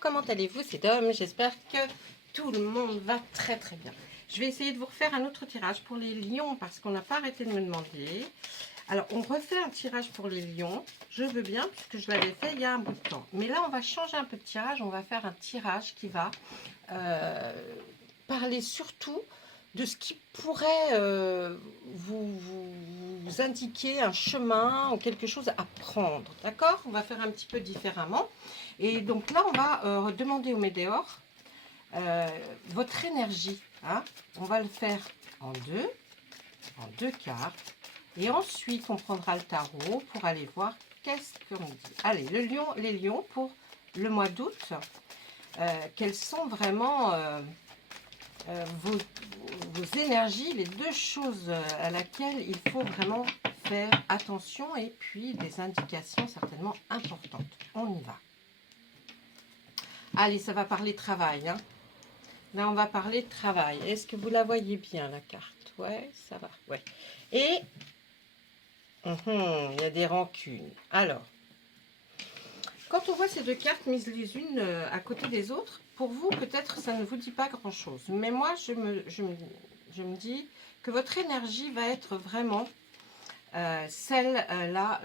comment allez-vous? C'est Dom, j'espère que tout le monde va très très bien. Je vais essayer de vous refaire un autre tirage pour les lions parce qu'on n'a pas arrêté de me demander. Alors, on refait un tirage pour les lions. Je veux bien puisque je l'avais fait il y a un bout de temps. Mais là, on va changer un peu de tirage. On va faire un tirage qui va parler surtout de ce qui pourrait vous indiquer un chemin ou quelque chose à prendre. D'accord? On va faire un petit peu différemment. Et donc là, on va demander au Médéor votre énergie. Hein? On va le faire en deux cartes. Et ensuite, on prendra le tarot pour aller voir qu'est-ce qu'on dit. Allez, les lions pour le mois d'août. Quelles sont vraiment vos énergies, les deux choses à laquelle il faut vraiment faire attention et puis des indications certainement importantes. On y va. Allez, ça va parler travail. Hein. Là, on va parler de travail. Est-ce que vous la voyez bien, la carte? Ouais, ça va. Ouais. Et il y a des rancunes. Alors, quand on voit ces deux cartes mises les unes à côté des autres, pour vous, peut-être, ça ne vous dit pas grand-chose. Mais moi, je me dis que votre énergie va être vraiment celle-là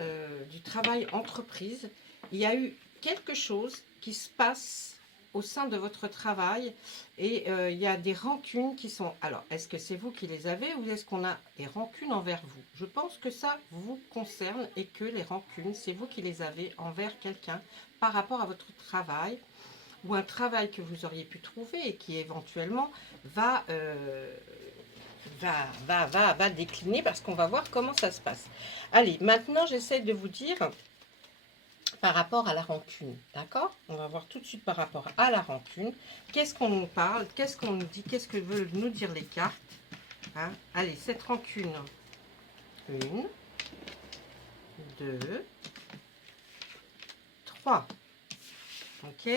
du travail entreprise. Il y a eu quelque chose qui se passe au sein de votre travail et il y a des rancunes qui sont... Alors, est-ce que c'est vous qui les avez ou est-ce qu'on a des rancunes envers vous? Je pense que ça vous concerne et que les rancunes, c'est vous qui les avez envers quelqu'un par rapport à votre travail ou un travail que vous auriez pu trouver et qui éventuellement va décliner parce qu'on va voir comment ça se passe. Allez, maintenant j'essaie de vous dire par rapport à la rancune, d'accord? On va voir tout de suite par rapport à la rancune. Qu'est-ce qu'on nous parle? Qu'est-ce qu'on nous dit? Qu'est-ce que veulent nous dire les cartes? Hein? Allez, cette rancune. 1, 2, 3. Ok?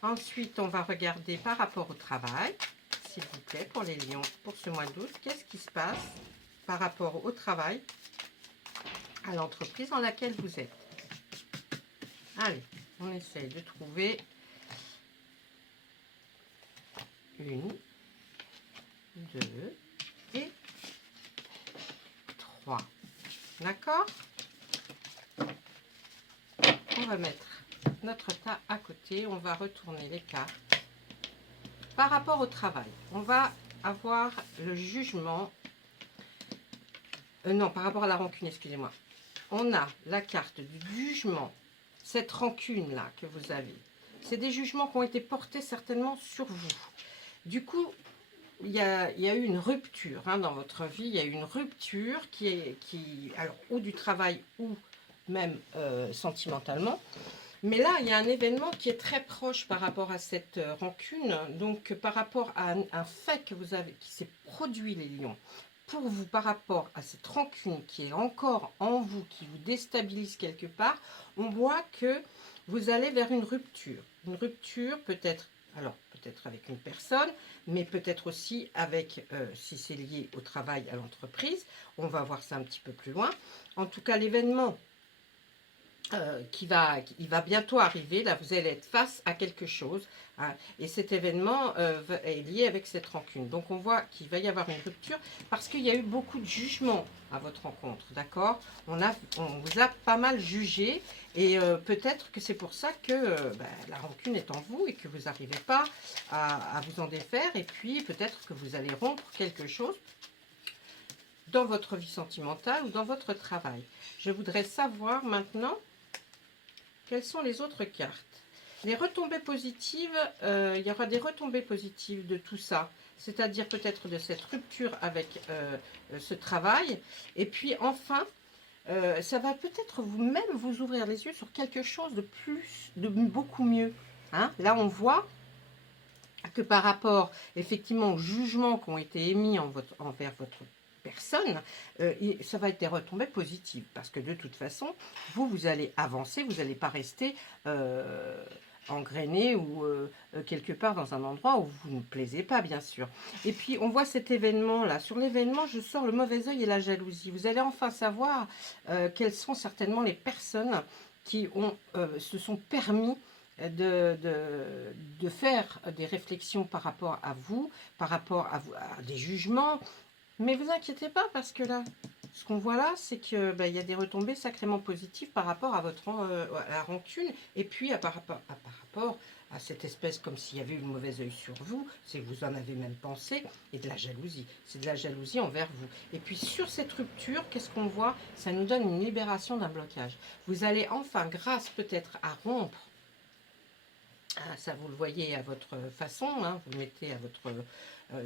Ensuite, on va regarder par rapport au travail, s'il vous plaît, pour les lions, pour ce mois d'août. Qu'est-ce qui se passe par rapport au travail, à l'entreprise dans laquelle vous êtes? Allez, on essaye de trouver 1, 2 et 3. D'accord? On va mettre notre tas à côté. On va retourner les cartes. Par rapport au travail, on va avoir le jugement. Non, par rapport à la rancune, excusez-moi. On a la carte du jugement. Cette rancune-là que vous avez, c'est des jugements qui ont été portés certainement sur vous. Du coup, il y a eu une rupture hein, dans votre vie. Il y a eu une rupture alors, ou du travail ou même sentimentalement. Mais là, il y a un événement qui est très proche par rapport à cette rancune. Donc, par rapport à un fait que vous avez, qui s'est produit, les lions, pour vous, par rapport à cette rancune qui est encore en vous, qui vous déstabilise quelque part, on voit que vous allez vers une rupture. Une rupture peut-être, alors peut-être avec une personne, mais peut-être aussi avec, si c'est lié au travail, à l'entreprise. On va voir ça un petit peu plus loin. En tout cas, l'événement il va bientôt arriver, là vous allez être face à quelque chose, hein, et cet événement est lié avec cette rancune. Donc on voit qu'il va y avoir une rupture parce qu'il y a eu beaucoup de jugement à votre rencontre, d'accord? On vous a pas mal jugé et peut-être que c'est pour ça que la rancune est en vous et que vous n'arrivez pas à vous en défaire, et puis peut-être que vous allez rompre quelque chose dans votre vie sentimentale ou dans votre travail. Je voudrais savoir maintenant quelles sont les autres cartes. Les retombées positives, il y aura des retombées positives de tout ça. C'est-à-dire peut-être de cette rupture avec ce travail. Et puis enfin, ça va peut-être vous-même vous ouvrir les yeux sur quelque chose de plus, de beaucoup mieux. Hein? Là, on voit que par rapport effectivement aux jugements qui ont été émis envers votre personne, ça va être des retombées positives parce que de toute façon, vous allez avancer, vous n'allez pas rester engrainé ou quelque part dans un endroit où vous ne plaisez pas, bien sûr. Et puis, on voit cet événement-là. Sur l'événement, je sors le mauvais œil et la jalousie. Vous allez enfin savoir quelles sont certainement les personnes qui se sont permis de faire des réflexions par rapport à vous, par rapport à des jugements. Mais vous inquiétez pas, parce que là, ce qu'on voit là, c'est que ben, il y a des retombées sacrément positives par rapport à votre à la rancune, et puis par rapport à cette espèce, comme s'il y avait eu le mauvais œil sur vous, c'est que vous en avez même pensé, et de la jalousie. C'est de la jalousie envers vous. Et puis sur cette rupture, qu'est-ce qu'on voit? Ça nous donne une libération d'un blocage. Vous allez enfin, grâce peut-être à rompre, ça vous le voyez à votre façon, hein, vous le mettez à votre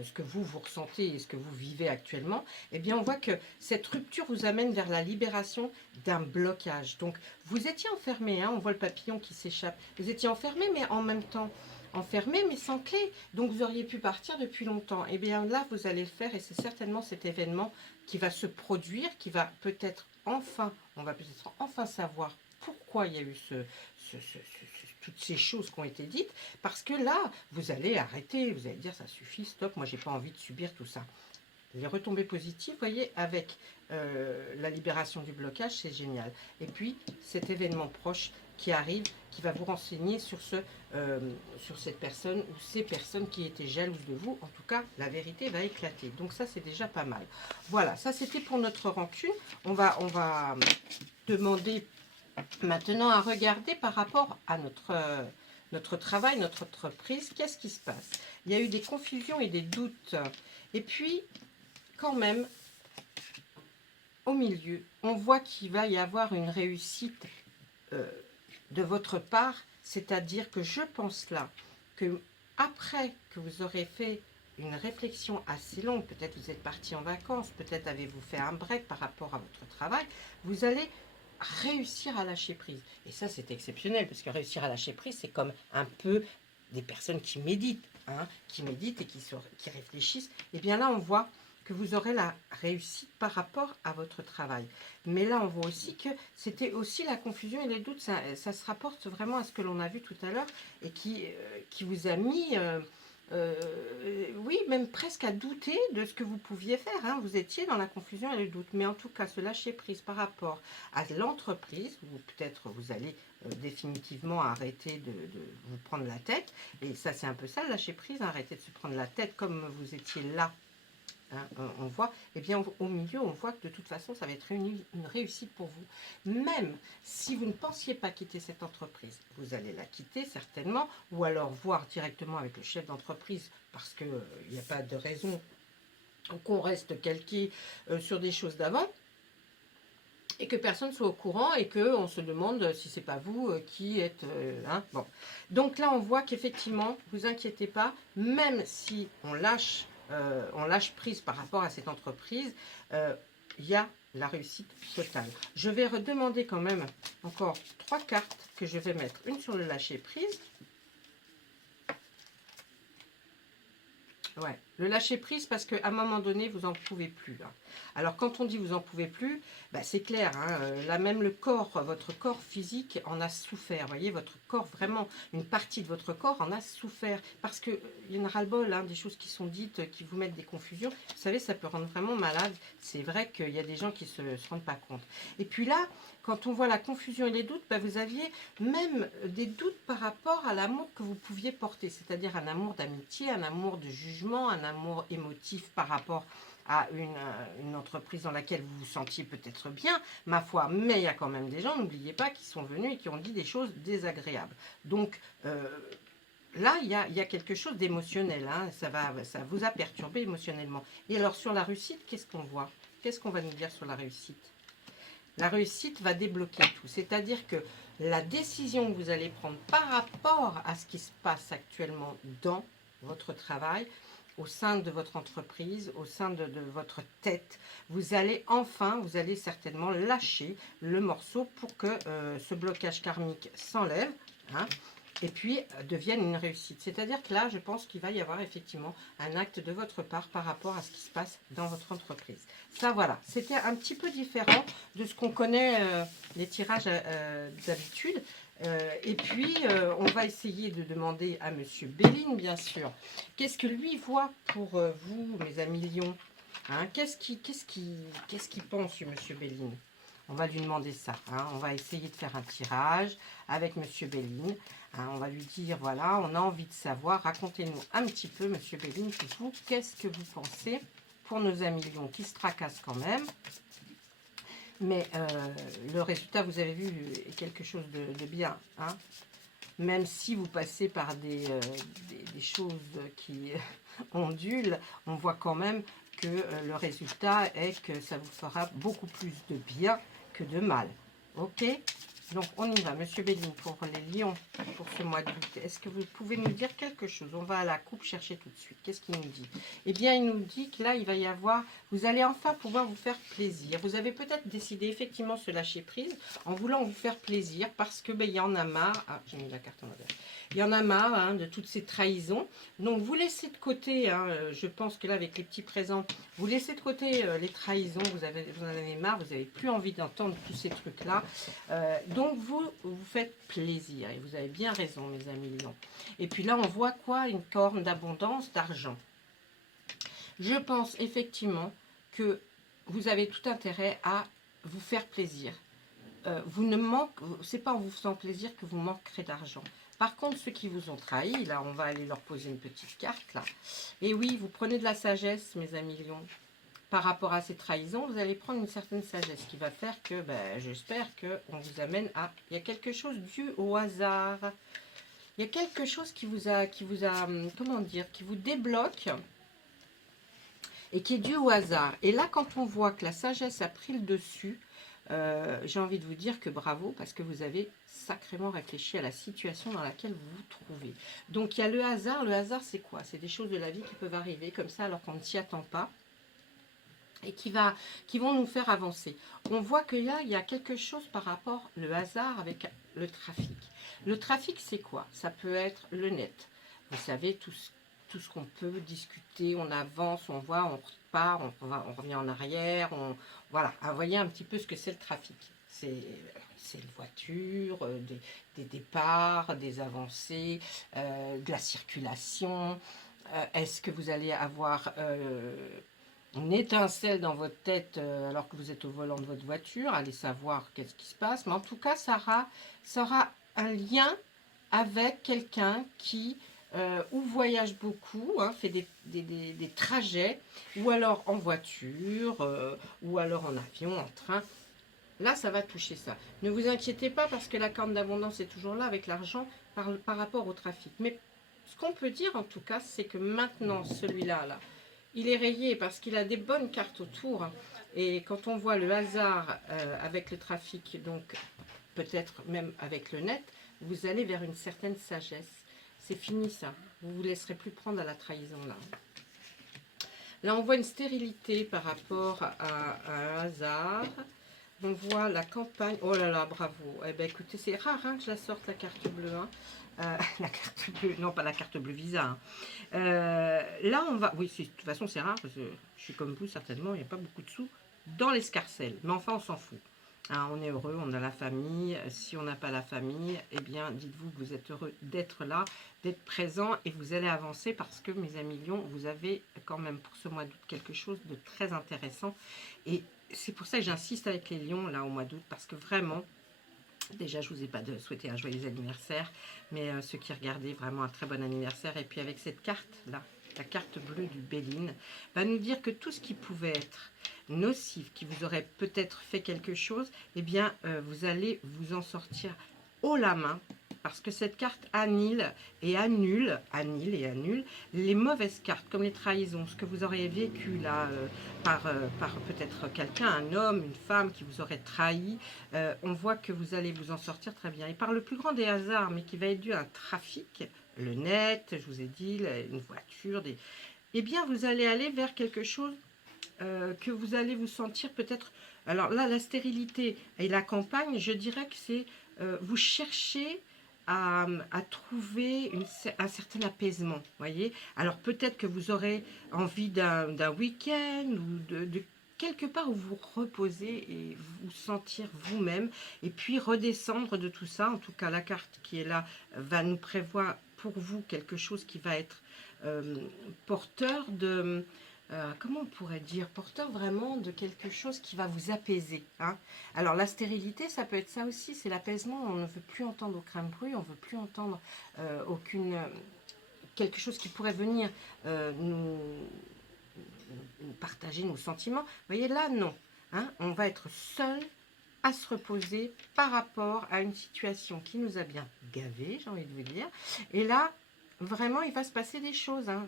ce que vous ressentez et ce que vous vivez actuellement, eh bien on voit que cette rupture vous amène vers la libération d'un blocage. Donc vous étiez enfermé, hein, on voit le papillon qui s'échappe, vous étiez enfermé mais en même temps enfermé mais sans clé, donc vous auriez pu partir depuis longtemps. Et bien là vous allez le faire, et c'est certainement cet événement qui va se produire, qui va peut-être enfin, on va peut-être enfin savoir pourquoi il y a eu toutes ces choses qui ont été dites, parce que là, vous allez arrêter, vous allez dire ça suffit, stop, moi j'ai pas envie de subir tout ça. Les retombées positives, vous voyez, avec la libération du blocage, c'est génial. Et puis, cet événement proche qui arrive, qui va vous renseigner sur, sur cette personne ou ces personnes qui étaient jalouses de vous. En tout cas, la vérité va éclater. Donc ça, c'est déjà pas mal. Voilà, ça c'était pour notre rancune. On va demander maintenant à regarder par rapport à notre travail, notre entreprise. Qu'est-ce qui se passe? Il y a eu des confusions et des doutes. Et puis, quand même, au milieu, on voit qu'il va y avoir une réussite de votre part. C'est-à-dire que je pense là que après que vous aurez fait une réflexion assez longue, peut-être vous êtes parti en vacances, peut-être avez-vous fait un break par rapport à votre travail, vous allez réussir à lâcher prise. Et ça, c'est exceptionnel, parce que réussir à lâcher prise, c'est comme un peu des personnes qui méditent, hein, qui méditent et qui réfléchissent. Et bien là, on voit que vous aurez la réussite par rapport à votre travail. Mais là, on voit aussi que c'était aussi la confusion et les doutes. Ça se rapporte vraiment à ce que l'on a vu tout à l'heure, et qui vous a mis... oui, même presque à douter de ce que vous pouviez faire, hein. Vous étiez dans la confusion et le doute. Mais en tout cas, se lâcher prise par rapport à l'entreprise, ou peut-être vous allez définitivement arrêter de vous prendre la tête. Et ça, c'est un peu ça, lâcher prise, hein, arrêter de se prendre la tête comme vous étiez là. Hein, on voit, et bien au milieu, on voit que de toute façon, ça va être une réussite pour vous. Même si vous ne pensiez pas quitter cette entreprise, vous allez la quitter certainement, ou alors voir directement avec le chef d'entreprise, parce qu'il n'y a pas de raison qu'on reste calqué sur des choses d'avant, et que personne soit au courant, et qu'on se demande si c'est pas vous qui êtes... hein, bon. Donc là, on voit qu'effectivement, vous inquiétez pas, même si on lâche prise par rapport à cette entreprise, il y a la réussite totale. Je vais redemander quand même encore 3 cartes que je vais mettre. Une sur le lâcher prise. Ouais, le lâcher prise, parce qu'à un moment donné, vous n'en pouvez plus. Là. Alors, quand on dit vous n'en pouvez plus, bah, c'est clair. Hein, là, même le corps, votre corps physique en a souffert. Vous voyez, votre corps, vraiment, une partie de votre corps en a souffert. Parce qu'il y en a ras-le-bol, hein, des choses qui sont dites, qui vous mettent des confusions. Vous savez, ça peut rendre vraiment malade. C'est vrai qu'il y a des gens qui ne se rendent pas compte. Et puis là, quand on voit la confusion et les doutes, bah, vous aviez même des doutes par rapport à l'amour que vous pouviez porter. C'est-à-dire un amour d'amitié, un amour de jugement, un amour émotif par rapport à une entreprise dans laquelle vous vous sentiez peut-être bien, ma foi. Mais il y a quand même des gens, n'oubliez pas, qui sont venus et qui ont dit des choses désagréables. Donc, là, il y a quelque chose d'émotionnel. Hein, ça vous a perturbé émotionnellement. Et alors, sur la réussite, qu'est-ce qu'on voit? Qu'est-ce qu'on va nous dire sur la réussite? La réussite va débloquer tout. C'est-à-dire que la décision que vous allez prendre par rapport à ce qui se passe actuellement dans votre travail, au sein de votre entreprise, au sein de votre tête, vous allez certainement lâcher le morceau pour que ce blocage karmique s'enlève, hein, et puis devienne une réussite. C'est-à-dire que là, je pense qu'il va y avoir effectivement un acte de votre part par rapport à ce qui se passe dans votre entreprise. Ça, voilà, c'était un petit peu différent de ce qu'on connaît, les tirages d'habitude. Et puis, on va essayer de demander à Monsieur Béline, bien sûr, qu'est-ce que lui voit pour vous, mes amis lions, hein, qu'est-ce qu'il pense, Monsieur Béline? On va lui demander ça. Hein. On va essayer de faire un tirage avec Monsieur Béline. Hein. On va lui dire, voilà, on a envie de savoir. Racontez-nous un petit peu, Monsieur Béline, vous, qu'est-ce que vous pensez pour nos amis lions qui se tracassent quand même. Mais le résultat, vous avez vu, est quelque chose de bien. Hein. Même si vous passez par des choses qui ondulent, on voit quand même que le résultat est que ça vous fera beaucoup plus de bien que de mal. Ok? Donc on y va, Monsieur Béline, pour les lions, pour ce mois d'août. Est-ce que vous pouvez nous dire quelque chose? On va à la coupe chercher tout de suite. Qu'est-ce qu'il nous dit? Eh bien, il nous dit que là, il va y avoir, vous allez enfin pouvoir vous faire plaisir. Vous avez peut-être décidé effectivement de se lâcher prise en voulant vous faire plaisir parce que il y en a marre. Ah, j'ai mis la carte en envers. Il y en a marre hein, de toutes ces trahisons. Donc vous laissez de côté, hein, je pense que là avec les petits présents, vous laissez de côté les trahisons, vous en avez marre, vous n'avez plus envie d'entendre tous ces trucs-là. Donc vous faites plaisir et vous avez bien raison mes amis lions. Et puis là on voit quoi? Une corne d'abondance d'argent. Je pense effectivement que vous avez tout intérêt à vous faire plaisir. Vous ne manquez, c'est pas en vous faisant plaisir que vous manquerez d'argent. Par contre, ceux qui vous ont trahi, là, on va aller leur poser une petite carte, là. Et oui, vous prenez de la sagesse, mes amis lions. Par rapport à ces trahisons, vous allez prendre une certaine sagesse qui va faire que, j'espère qu'on vous amène à... Il y a quelque chose dû au hasard. Il y a quelque chose qui vous a comment dire, qui vous débloque et qui est dû au hasard. Et là, quand on voit que la sagesse a pris le dessus, j'ai envie de vous dire que bravo, parce que vous avez sacrément réfléchi à la situation dans laquelle vous vous trouvez. Donc il y a le hasard. Le hasard, c'est quoi? C'est des choses de la vie qui peuvent arriver comme ça alors qu'on ne s'y attend pas et qui vont nous faire avancer. On voit que là, il y a quelque chose par rapport au hasard avec le trafic. Le trafic, c'est quoi? Ça peut être le net. Vous savez, tout ce qu'on peut discuter, on avance, on voit, on repart, on revient en arrière, voilà, vous voyez un petit peu ce que c'est le trafic. C'est les voitures, des départs, des avancées, de la circulation. Est-ce que vous allez avoir une étincelle dans votre tête alors que vous êtes au volant de votre voiture? Allez savoir qu'est-ce qui se passe. Mais en tout cas, ça aura un lien avec quelqu'un qui ou voyage beaucoup, hein, fait des trajets, ou alors en voiture, ou alors en avion, en train. Là, ça va toucher ça. Ne vous inquiétez pas parce que la corne d'abondance est toujours là avec l'argent par rapport au trafic. Mais ce qu'on peut dire en tout cas, c'est que maintenant, celui-là, là, il est rayé parce qu'il a des bonnes cartes autour. Hein, et quand on voit le hasard avec le trafic, donc peut-être même avec le net, vous allez vers une certaine sagesse. C'est fini ça. Vous ne vous laisserez plus prendre à la trahison là. Là, on voit une stérilité par rapport à un hasard. On voit la campagne. Oh là là, bravo. Eh bien, écoutez, c'est rare hein, que je la sorte, la carte bleue. Hein. La carte bleue, non, pas la carte bleue Visa. Hein. Là, on va... Oui, de toute façon, c'est rare, parce que je suis comme vous, certainement, il n'y a pas beaucoup de sous dans l'escarcelle. Mais enfin, on s'en fout. Hein, on est heureux, on a la famille. Si on n'a pas la famille, eh bien, dites-vous que vous êtes heureux d'être là, d'être présent, et vous allez avancer parce que, mes amis lions, vous avez quand même pour ce mois d'août quelque chose de très intéressant. Et c'est pour ça que j'insiste avec les lions, là, au mois d'août, parce que vraiment... Déjà, je ne vous ai pas souhaité un joyeux anniversaire, mais ceux qui regardaient, vraiment un très bon anniversaire. Et puis avec cette carte-là, la carte bleue du Béline, va nous dire que tout ce qui pouvait être nocif, qui vous aurait peut-être fait quelque chose, eh bien, vous allez vous en sortir haut la main, parce que cette carte annule les mauvaises cartes, comme les trahisons, ce que vous auriez vécu là, par peut-être quelqu'un, un homme, une femme qui vous aurait trahi. On voit que vous allez vous en sortir très bien. Et par le plus grand des hasards, mais qui va être dû à un trafic, le net, je vous ai dit, une voiture, eh bien, vous allez aller vers quelque chose que vous allez vous sentir peut-être... Alors là, la stérilité et la campagne, je dirais que c'est... vous cherchez à trouver un certain apaisement, voyez. Alors peut-être que vous aurez envie d'un week-end ou de quelque part où vous reposez et vous sentir vous-même et puis redescendre de tout ça. En tout cas, la carte qui est là va nous prévoir pour vous quelque chose qui va être porteur comment on pourrait dire, porteur vraiment de quelque chose qui va vous apaiser. Hein. Alors la stérilité, ça peut être ça aussi, c'est l'apaisement. On ne veut plus entendre aucun bruit, on ne veut plus entendre quelque chose qui pourrait venir nous partager nos sentiments. Vous voyez là, non. Hein, on va être seul à se reposer par rapport à une situation qui nous a bien gavé, j'ai envie de vous dire. Et là, vraiment, il va se passer des choses. Hein.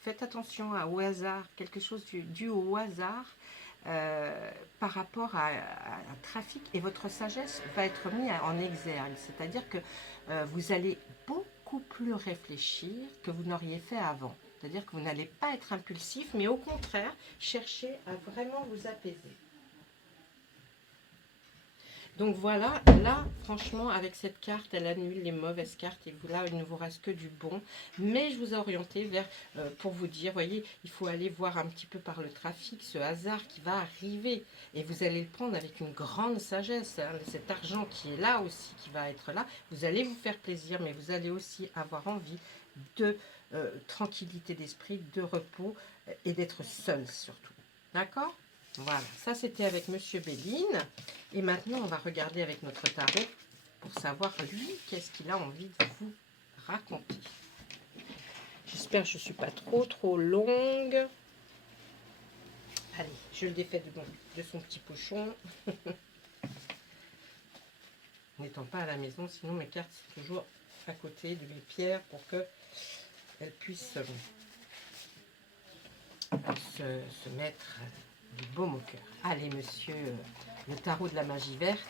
Faites attention au hasard, quelque chose dû au hasard par rapport à un trafic. Et votre sagesse va être mise en exergue. C'est-à-dire que vous allez beaucoup plus réfléchir que vous n'auriez fait avant. C'est-à-dire que vous n'allez pas être impulsif, mais au contraire, chercher à vraiment vous apaiser. Donc voilà, là, franchement, avec cette carte, elle annule les mauvaises cartes. Et là, il ne vous reste que du bon. Mais je vous ai orienté vers, pour vous dire, voyez, il faut aller voir un petit peu par le trafic ce hasard qui va arriver. Et vous allez le prendre avec une grande sagesse. Hein. Cet argent qui est là aussi, qui va être là, vous allez vous faire plaisir, mais vous allez aussi avoir envie de tranquillité d'esprit, de repos et d'être seul surtout. D'accord ? Voilà, ça c'était avec Monsieur Béline. Et maintenant, on va regarder avec notre tarot pour savoir, lui, qu'est-ce qu'il a envie de vous raconter. J'espère que je ne suis pas trop longue. Allez, je le défais de son petit pochon. N'étant pas à la maison, sinon mes cartes sont toujours à côté de mes pierres pour qu'elles puissent se mettre du baume au cœur. Allez, monsieur, le tarot de la magie verte,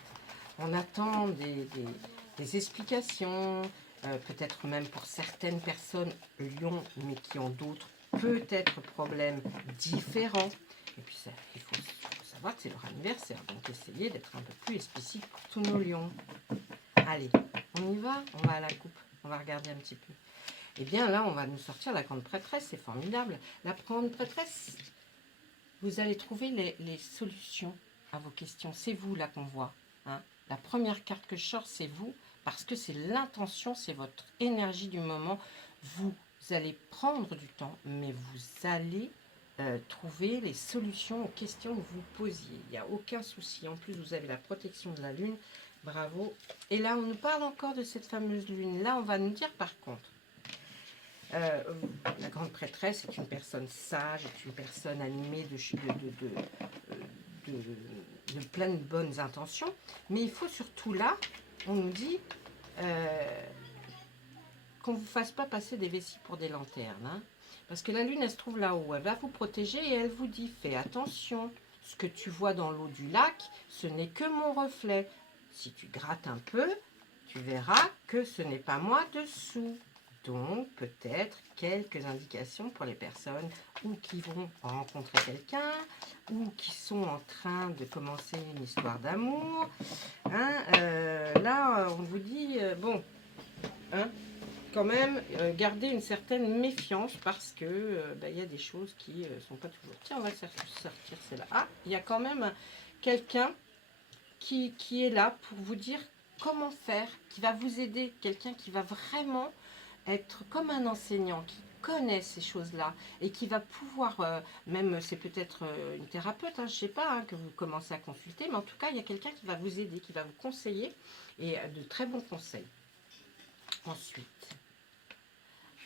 on attend des explications, peut-être même pour certaines personnes lions, mais qui ont d'autres peut-être problèmes différents. Et puis, ça, il faut savoir que c'est leur anniversaire, donc essayez d'être un peu plus explicite pour tous nos lions. Allez, on y va, on va à la coupe, on va regarder un petit peu. Et bien là, on va nous sortir la grande prêtresse, c'est formidable. La grande prêtresse, vous allez trouver les solutions à vos questions. C'est vous là qu'on voit. Hein. La première carte que je sors, c'est vous, parce que c'est l'intention, c'est votre énergie du moment. Vous allez prendre du temps, mais vous allez trouver les solutions aux questions que vous posiez. Il n'y a aucun souci. En plus, vous avez la protection de la lune. Bravo. Et là, on nous parle encore de cette fameuse lune. Là, on va nous dire par contre, la grande prêtresse est une personne sage, est une personne animée de plein de bonnes intentions. Mais il faut surtout là, on nous dit qu'on ne vous fasse pas passer des vessies pour des lanternes. Hein, parce que la lune, elle se trouve là-haut. Elle va vous protéger et elle vous dit, fais attention. Ce que tu vois dans l'eau du lac, ce n'est que mon reflet. Si tu grattes un peu, tu verras que ce n'est pas moi dessous. Donc, peut-être quelques indications pour les personnes ou qui vont rencontrer quelqu'un ou qui sont en train de commencer une histoire d'amour. Hein, là, on vous dit, bon, hein, quand même, gardez une certaine méfiance parce que il y a des choses qui ne sont pas toujours... Tiens, on va sortir celle-là. Ah, il y a quand même quelqu'un qui est là pour vous dire comment faire, qui va vous aider, quelqu'un qui va vraiment être comme un enseignant qui connaît ces choses-là et qui va pouvoir, même c'est peut-être une thérapeute, hein, je ne sais pas, hein, que vous commencez à consulter, mais en tout cas, il y a quelqu'un qui va vous aider, qui va vous conseiller et de très bons conseils. Ensuite,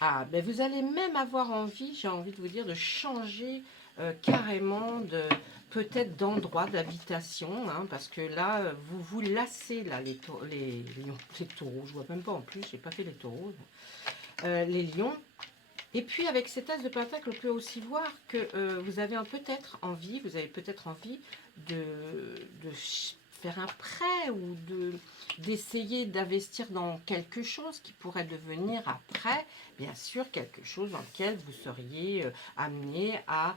ben vous allez même avoir envie, j'ai envie de vous dire, de changer carrément peut-être d'endroit d'habitation, hein, parce que là, vous vous lassez, là, les taureaux, je vois même pas en plus, j'ai pas fait les taureaux, les lions. Et puis avec cet as de pentacle, on peut aussi voir que vous avez peut-être envie, de faire un prêt ou d'essayer d'investir dans quelque chose qui pourrait devenir après, bien sûr, quelque chose dans lequel vous seriez amené à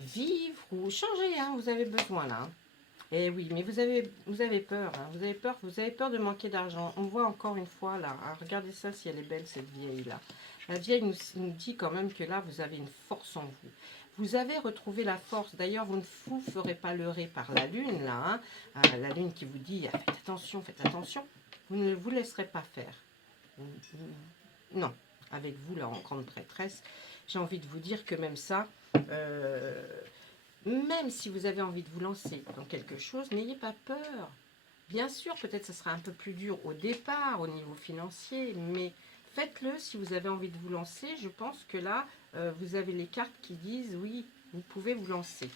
vivre ou changer, hein, vous avez besoin là. Hein. Et oui, mais vous avez peur, hein, vous avez peur de manquer d'argent. On voit encore une fois là, hein, regardez ça si elle est belle cette vieille là. La vieille nous dit quand même que là, vous avez une force en vous. Vous avez retrouvé la force. D'ailleurs, vous ne vous ferez pas leurrer par la lune là. Hein, la lune qui vous dit, faites attention, faites attention. Vous ne vous laisserez pas faire. Non, avec vous là en grande prêtresse. j'ai envie de vous dire que même ça, même si vous avez envie de vous lancer dans quelque chose, n'ayez pas peur. Bien sûr, peut-être ça sera un peu plus dur au départ, au niveau financier, mais faites-le si vous avez envie de vous lancer. Je pense que là, vous avez les cartes qui disent oui, vous pouvez vous lancer.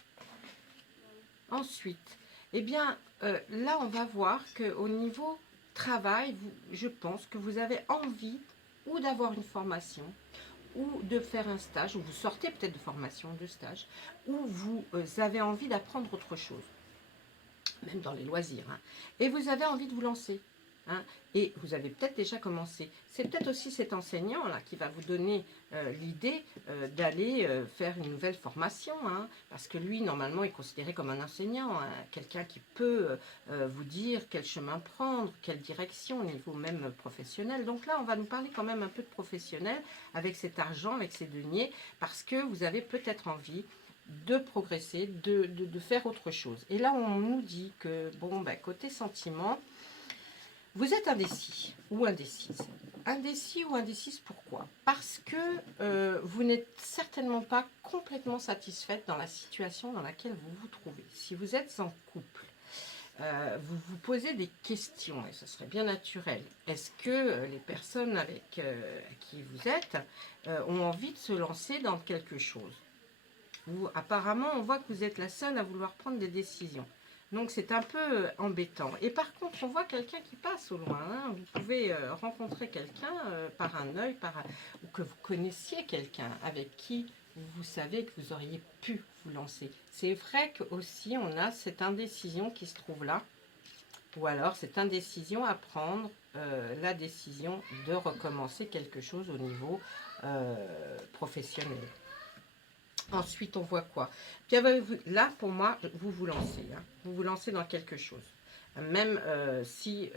Ensuite, eh bien, là, on va voir qu'au niveau travail, je pense que vous avez envie ou d'avoir une formation, ou de faire un stage, ou vous sortez peut-être de formation, de stage, ou vous avez envie d'apprendre autre chose, même dans les loisirs, hein, et vous avez envie de vous lancer. Hein, et vous avez peut-être déjà commencé. C'est peut-être aussi cet enseignant-là qui va vous donner l'idée d'aller faire une nouvelle formation, hein, parce que lui, normalement, est considéré comme un enseignant, hein, quelqu'un qui peut vous dire quel chemin prendre, quelle direction au niveau même professionnel. Donc là, on va nous parler quand même un peu de professionnel avec cet argent, avec ces deniers, parce que vous avez peut-être envie de progresser, de faire autre chose. Et là, on nous dit que, bon, ben, côté sentiment, vous êtes indécis ou indécise. Indécis ou indécise, pourquoi? Parce que vous n'êtes certainement pas complètement satisfaite dans la situation dans laquelle vous vous trouvez. Si vous êtes en couple, vous vous posez des questions, et ce serait bien naturel. Est-ce que les personnes avec qui vous êtes ont envie de se lancer dans quelque chose? Ou apparemment, on voit que vous êtes la seule à vouloir prendre des décisions. Donc c'est un peu embêtant. Et par contre, on voit quelqu'un qui passe au loin. Hein. Vous pouvez rencontrer quelqu'un par un œil, ou que vous connaissiez quelqu'un avec qui vous savez que vous auriez pu vous lancer. C'est vrai qu'aussi on a cette indécision qui se trouve là. Ou alors cette indécision à prendre la décision de recommencer quelque chose au niveau professionnel. Ensuite, on voit quoi? Puis, là, pour moi, vous vous lancez. Hein. Vous vous lancez dans quelque chose. Même si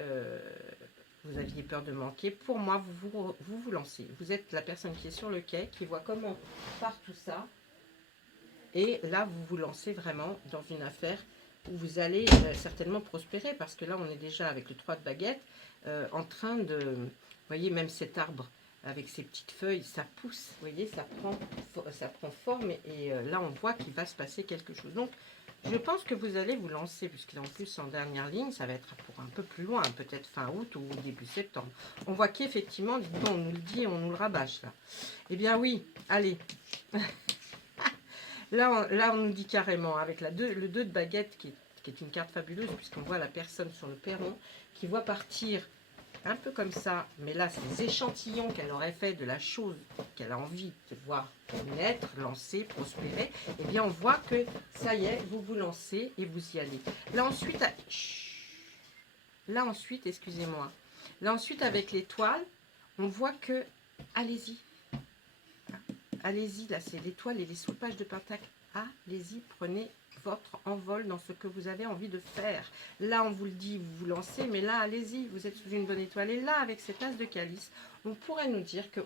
vous aviez peur de manquer, pour moi, vous lancez. Vous êtes la personne qui est sur le quai, qui voit comment part tout ça. Et là, vous vous lancez vraiment dans une affaire où vous allez certainement prospérer. Parce que là, on est déjà avec le 3 de baguette en train de... Vous voyez, même cet arbre avec ses petites feuilles, ça pousse, vous voyez, ça prend forme et là on voit qu'il va se passer quelque chose. Donc je pense que vous allez vous lancer, puisqu'en plus en dernière ligne, ça va être pour un peu plus loin, peut-être fin août ou début septembre. On voit qu'effectivement, on nous le dit, on nous le rabâche là. Eh bien oui, allez. là on nous dit carrément, avec le 2 de baguette qui est une carte fabuleuse, puisqu'on voit la personne sur le perron qui voit partir un peu comme ça, mais là, c'est les échantillons qu'elle aurait fait de la chose qu'elle a envie de voir naître, lancer, prospérer. Eh bien, on voit que ça y est, vous vous lancez et vous y allez. Là ensuite, excusez-moi. Là ensuite, avec l'étoile, on voit que, allez-y. Allez-y, là, c'est l'étoile et les soupages de pentacle. Allez-y, prenez votre envol dans ce que vous avez envie de faire. Là, on vous le dit, vous vous lancez, mais là, allez-y, vous êtes sous une bonne étoile. Et là, avec cet as de calice, on pourrait nous dire que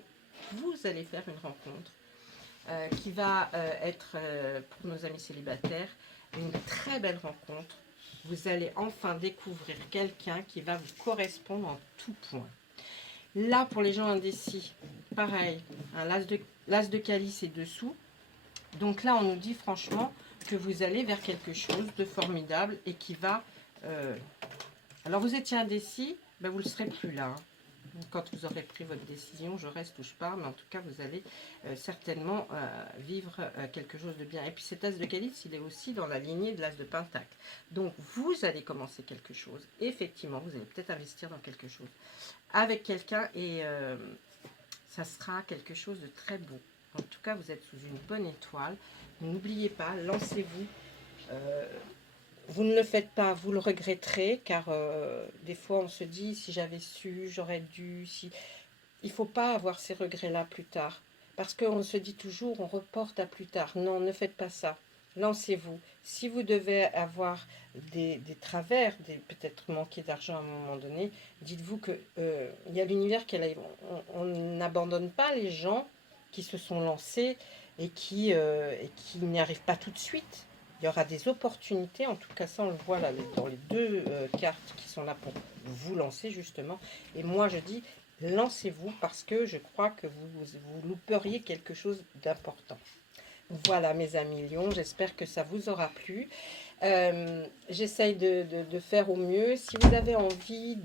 vous allez faire une rencontre qui va être, pour nos amis célibataires, une très belle rencontre. Vous allez enfin découvrir quelqu'un qui va vous correspondre en tout point. Là, pour les gens indécis, pareil, l'as de calice est dessous. Donc là, on nous dit franchement que vous allez vers quelque chose de formidable et qui va... Alors, vous étiez indécis, ben vous ne le serez plus là. Hein. Quand vous aurez pris votre décision, je reste où je pars, mais en tout cas, vous allez certainement vivre quelque chose de bien. Et puis, cet as de calice, il est aussi dans la lignée de l'as de pentacle. Donc, vous allez commencer quelque chose. Effectivement, vous allez peut-être investir dans quelque chose avec quelqu'un et ça sera quelque chose de très beau. En tout cas, vous êtes sous une bonne étoile. N'oubliez pas, lancez-vous. Vous ne le faites pas, vous le regretterez, car des fois, on se dit, si j'avais su, j'aurais dû. Si... Il ne faut pas avoir ces regrets-là plus tard. Parce qu'on se dit toujours, on reporte à plus tard. Non, ne faites pas ça. Lancez-vous. Si vous devez avoir des travers, peut-être manquer d'argent à un moment donné, dites-vous qu'il y a l'univers qui arrive. On n'abandonne pas les gens qui se sont lancés et qui n'y arrivent pas tout de suite. Il y aura des opportunités, en tout cas ça on le voit là dans les deux cartes qui sont là pour vous lancer justement. Et moi je dis, lancez-vous parce que je crois que vous louperiez quelque chose d'important. Voilà mes amis lions, j'espère que ça vous aura plu. J'essaye de faire au mieux. Si vous avez envie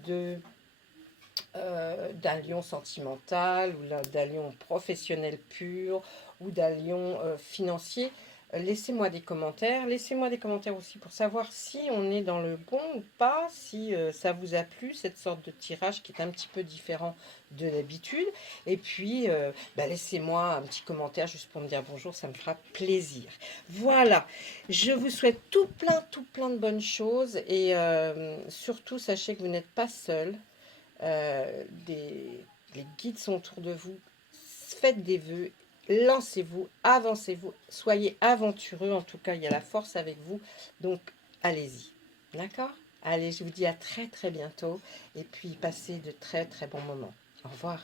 d'un lion sentimental ou d'un lion professionnel pur ou d'un lion financier, laissez-moi des commentaires. Laissez-moi des commentaires aussi pour savoir si on est dans le bon ou pas, si ça vous a plu, cette sorte de tirage qui est un petit peu différent de d'habitude. Et puis, laissez-moi un petit commentaire juste pour me dire bonjour, ça me fera plaisir. Voilà, je vous souhaite tout plein de bonnes choses et surtout, sachez que vous n'êtes pas seul. Euh, des, les guides sont autour de vous. Faites des vœux, lancez-vous, avancez-vous, soyez aventureux. En tout cas, il y a la force avec vous. Donc, allez-y. D'accord? Allez, je vous dis à très bientôt. Et puis, passez de très bons moments. Au revoir.